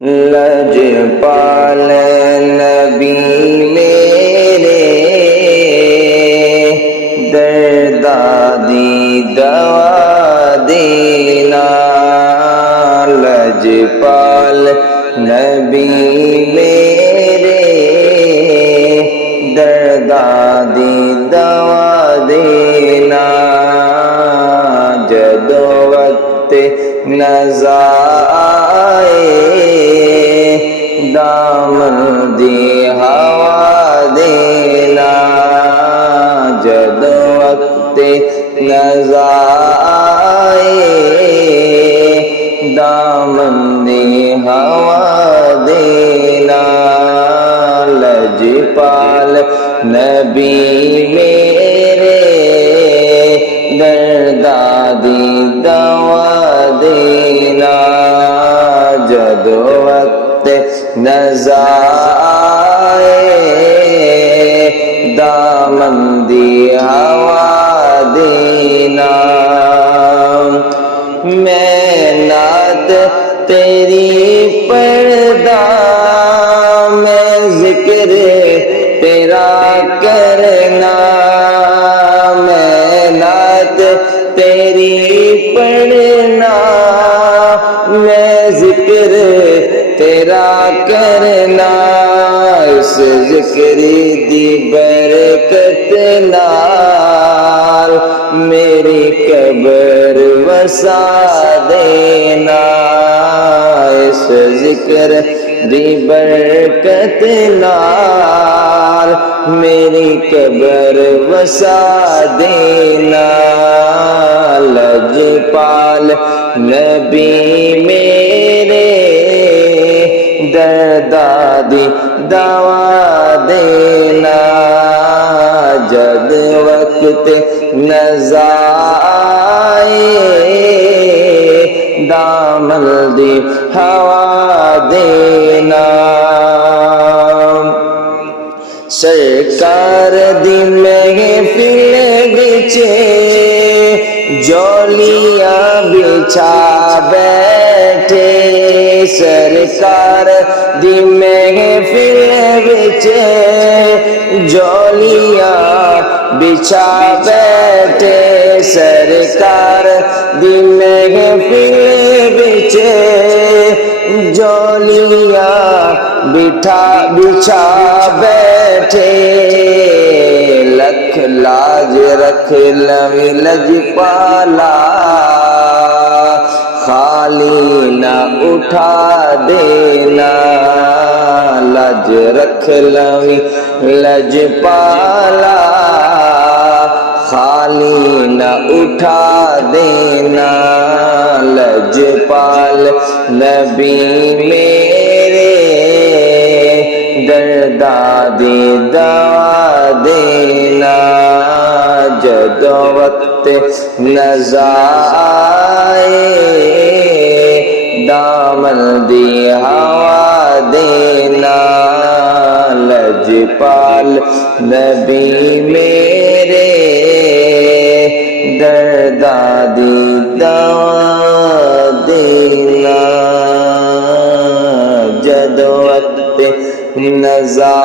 لجپال نبی میرے دردادی دوا دینا، لجپال نبی میرے دردادی دوا دینا، جدو وقت نزا آئے دامن دی ہوا دینا، جد وقت نزا آئے دامن دی ہوا دینا، لجپال نبی میرے دردادی دوا دینا، جد وقت نزا آئے دامن دی ہوا دینا، میں نعت تیری پڑھدا میں ذکر تیرا کرنا، میں نعت تیری پڑھنا میں ذکر تیرا کرنا، اس ذکر دی برکت نال میری قبر وسا دینا، اس ذکر دی برکت نال میری قبر وسا دینا، لجپال نبی میرے دردادی دوا دینا، جد وقت نزا آئے دامن دی ہوا دینا، سرکار دی محفل وچ جولیاں بچھا بیٹھے، سرکار دی محفل وچ جولیاں بچھا بیٹھے، سرکار دی محفل وچ جولیاں بچھا بیٹھے، لکھ لاج رکھ لویں لجپالا خالی نہ اٹھا دینا، لج رکھ لویں لجپالا خالی نہ اٹھا دینا، لجپال نبی میرے دردادی دوا دینا، جد وقت نزا آئے دامن دی ہوا دینا، لجپال نبی میرے دردادی دوا دینا، جد وقت نزا